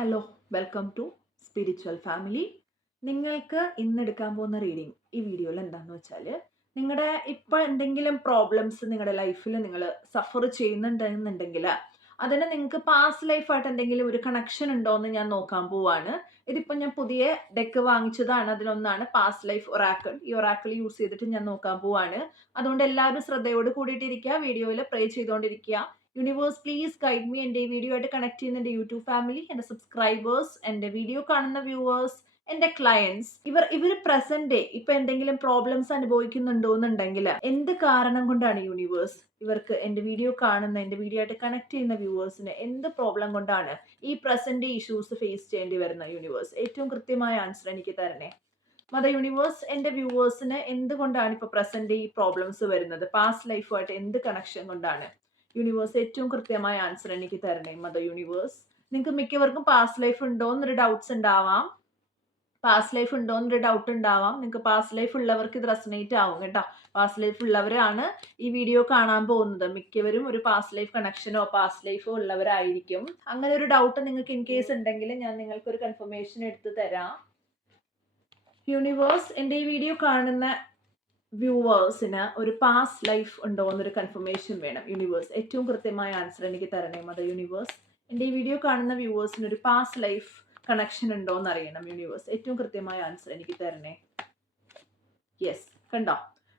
Hello, welcome to spiritual family. നിങ്ങൾക്ക് ഇന്നെടുക്കാൻ പോകുന്ന റീഡിങ് ഈ വീഡിയോയിൽ എന്താണെന്ന് വെച്ചാൽ, നിങ്ങളുടെ ഇപ്പോൾ എന്തെങ്കിലും പ്രോബ്ലംസ് നിങ്ങളുടെ ലൈഫിൽ നിങ്ങൾ സഫർ ചെയ്യുന്നുണ്ടെന്നുണ്ടെങ്കിൽ അതിന് നിങ്ങൾക്ക് പാസ്റ്റ് ലൈഫായിട്ട് എന്തെങ്കിലും ഒരു കണക്ഷൻ ഉണ്ടോ എന്ന് ഞാൻ നോക്കാൻ പോവാണ്. ഇതിപ്പോൾ ഞാൻ പുതിയ ഡെക്ക് വാങ്ങിച്ചതാണ്. അതിലൊന്നാണ് പാസ്റ്റ് ലൈഫ് ഒറാക്കിൾ. ഈ ഒറാക്കിൾ യൂസ് ചെയ്തിട്ട് ഞാൻ നോക്കാൻ പോവാണ്. അതുകൊണ്ട് എല്ലാവരും ശ്രദ്ധയോട് കൂടിയിട്ടിരിക്കുക, വീഡിയോയിൽ പ്രേ ചെയ്തുകൊണ്ടിരിക്കുക. Universe please guide me. എൻ്റെ ഈ വീഡിയോ ആയിട്ട് കണക്ട് ചെയ്യുന്ന എൻ്റെ യൂട്യൂബ് ഫാമിലി, എൻ്റെ സബ്സ്ക്രൈബേഴ്സ്, എൻ്റെ വീഡിയോ കാണുന്ന വ്യൂവേഴ്സ്, എൻ്റെ ക്ലയൻസ്, ഇവർ പ്രസന്റ് ഡേ ഇപ്പൊ എന്തെങ്കിലും പ്രോബ്ലംസ് അനുഭവിക്കുന്നുണ്ടോ എന്നുണ്ടെങ്കിൽ എന്ത് കാരണം കൊണ്ടാണ് യൂണിവേഴ്സ് ഇവർക്ക് എൻ്റെ വീഡിയോ കാണുന്ന, എൻ്റെ വീഡിയോ ആയിട്ട് കണക്ട് ചെയ്യുന്ന വ്യൂവേഴ്സിന് എന്ത് പ്രോബ്ലം കൊണ്ടാണ് ഈ പ്രസന്റ് ഡേ ഇഷ്യൂസ് ഫേസ് ചെയ്യേണ്ടി വരുന്ന യൂണിവേഴ്സ് ഏറ്റവും കൃത്യമായ ആൻസർ എനിക്ക് തരണേ. മദർ യൂണിവേഴ്സ് എൻ്റെ വ്യൂവേഴ്സിന് എന്തുകൊണ്ടാണ് ഇപ്പൊ പ്രസന്റ് ഡേ ഈ പ്രോബ്ലംസ് വരുന്നത്, പാസ്റ്റ് ലൈഫുമായിട്ട് എന്ത് കണക്ഷൻ കൊണ്ടാണ്? യൂണിവേഴ്സ് ഏറ്റവും കൃത്യമായ ആൻസർ എനിക്ക് തരണേ മദർ യൂണിവേഴ്സ്. നിങ്ങൾക്ക് മിക്കവർക്കും പാസ്റ്റ് ലൈഫ് ഉണ്ടോ എന്നൊരു ഡൗട്ട്സ് ഉണ്ടാവാം. പാസ്റ്റ് ലൈഫ് ഉണ്ടോ എന്നൊരു ഡൗട്ട് ഉണ്ടാവാം. നിങ്ങൾക്ക് പാസ്റ്റ് ലൈഫ് ഉള്ളവർക്ക് ഇത് റെസനേറ്റ് ആവും കേട്ടോ. പാസ്റ്റ് ലൈഫ് ഉള്ളവരാണ് ഈ വീഡിയോ കാണാൻ പോകുന്നത്. മിക്കവരും ഒരു പാസ്റ്റ് ലൈഫ് കണക്ഷനോ പാസ്റ്റ് ലൈഫോ ഉള്ളവരായിരിക്കും. അങ്ങനെ ഒരു ഡൗട്ട് നിങ്ങൾക്ക് ഇൻ കേസ് ഉണ്ടെങ്കിൽ ഞാൻ നിങ്ങൾക്ക് ഒരു കൺഫർമേഷൻ എടുത്ത് തരാം. യൂണിവേഴ്സ് എൻ്റെ ഈ വീഡിയോ കാണുന്ന വ്യൂവേഴ്സിന് ഒരു പാസ്റ്റ് ലൈഫ് ഉണ്ടോ എന്നൊരു കൺഫർമേഷൻ വേണം. യൂണിവേഴ്സ് ഏറ്റവും കൃത്യമായ ആൻസർ എനിക്ക് തരണേ മദർ യൂണിവേഴ്സ്. എൻ്റെ ഈ വീഡിയോ കാണുന്ന വ്യൂവേഴ്സിന് ഒരു പാസ്റ്റ് ലൈഫ് കണക്ഷൻ ഉണ്ടോ എന്ന് അറിയണം. യൂണിവേഴ്സ് ഏറ്റവും കൃത്യമായ ആൻസർ എനിക്ക് തരണേ. യെസ്, കണ്ടോ,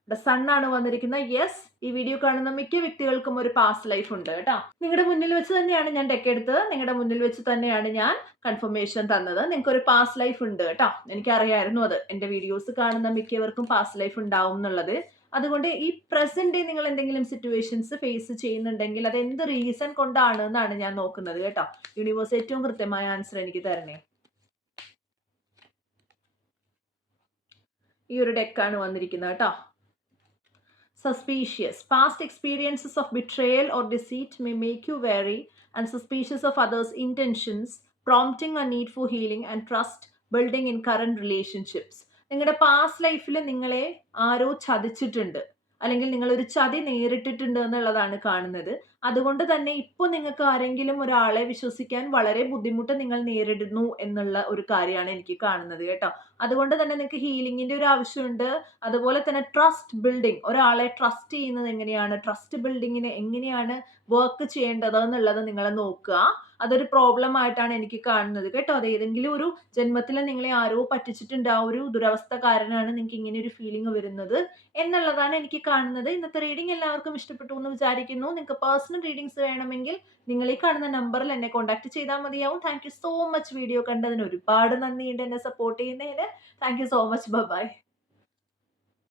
ഇവിടെ സണ്ണാണ് വന്നിരിക്കുന്നത്. യെസ്, ഈ വീഡിയോ കാണുന്ന മിക്ക വ്യക്തികൾക്കും ഒരു പാസ്റ്റ് ലൈഫ് ഉണ്ട് കേട്ടോ. നിങ്ങളുടെ മുന്നിൽ വെച്ച് തന്നെയാണ് ഞാൻ ഡെക്ക് എടുത്തത്. നിങ്ങളുടെ മുന്നിൽ വെച്ച് തന്നെയാണ് ഞാൻ കൺഫർമേഷൻ തന്നത്. നിങ്ങൾക്ക് ഒരു പാസ്റ്റ് ലൈഫ് ഉണ്ട് കേട്ടോ. എനിക്കറിയായിരുന്നു അത്. എൻ്റെ വീഡിയോസ് കാണുന്ന മിക്കവർക്കും പാസ്റ്റ് ലൈഫ് ഉണ്ടാവും എന്നുള്ളത്. അതുകൊണ്ട് ഈ പ്രസന്റ് ഡേ നിങ്ങൾ എന്തെങ്കിലും സിറ്റുവേഷൻസ് ഫേസ് ചെയ്യുന്നുണ്ടെങ്കിൽ അത് എന്ത് റീസൺ കൊണ്ടാണ് എന്നാണ് ഞാൻ നോക്കുന്നത് കേട്ടോ. യൂണിവേഴ്സ് ഏറ്റവും കൃത്യമായ ആൻസർ എനിക്ക് തരണേ. ഈ ഒരു ഡെക്കാണ് വന്നിരിക്കുന്നത് കേട്ടോ. Suspicious. Past experiences of betrayal or deceit may make you wary and suspicious of others' intentions, prompting a need for healing and trust building in current relationships. നിങ്ങളുടെ പാസ്റ്റ് ലൈഫിൽ നിങ്ങളെ ആരോ ചതിച്ചിട്ടുണ്ട്, അല്ലെങ്കിൽ നിങ്ങളൊരു ചതി നേരിട്ടിട്ടുണ്ട് എന്നുള്ളതാണ് കാണുന്നത്. അതുകൊണ്ട് തന്നെ ഇപ്പോൾ നിങ്ങൾക്ക് ആരെങ്കിലും ഒരാളെ വിശ്വസിക്കാൻ വളരെ ബുദ്ധിമുട്ട് നിങ്ങൾ നേരിടുന്നു എന്നുള്ള ഒരു കാര്യമാണ് എനിക്ക് കാണുന്നത് കേട്ടോ. അതുകൊണ്ട് തന്നെ നിങ്ങൾക്ക് ഹീലിംഗിന്റെ ഒരു ആവശ്യമുണ്ട്. അതുപോലെ തന്നെ ട്രസ്റ്റ് ബിൽഡിംഗ്, ഒരാളെ ട്രസ്റ്റ് ചെയ്യുന്നത് എങ്ങനെയാണ്, ട്രസ്റ്റ് ബിൽഡിങ്ങിന് എങ്ങനെയാണ് വർക്ക് ചെയ്യേണ്ടത് എന്നുള്ളത് നിങ്ങൾ നോക്കുക. അതൊരു പ്രോബ്ലം ആയിട്ടാണ് എനിക്ക് കാണുന്നത് കേട്ടോ. അത് ഏതെങ്കിലും ഒരു ജന്മത്തിൽ നിങ്ങളെ ആരോ പറ്റിച്ചിട്ടുണ്ട്, ആ ഒരു ദുരവസ്ഥ കാരണമാണ് നിങ്ങൾക്ക് ഇങ്ങനെ ഒരു ഫീലിംഗ് വരുന്നത് എന്നുള്ളതാണ് എനിക്ക് കാണുന്നത്. ഇന്നത്തെ റീഡിംഗ് എല്ലാവർക്കും ഇഷ്ടപ്പെട്ടു എന്ന് വിചാരിക്കുന്നു. നിങ്ങൾക്ക് പേഴ്സണൽ റീഡിങ്സ് വേണമെങ്കിൽ നിങ്ങൾ ഈ കാണുന്ന നമ്പറിൽ എന്നെ കോൺടാക്ട് ചെയ്താൽ മതിയാവും. Thank you so much. Video കണ്ടതിന് ഒരുപാട് നന്ദിയുണ്ട്. എന്നെ സപ്പോർട്ട് ചെയ്യുന്നതിന് thank you so much. By.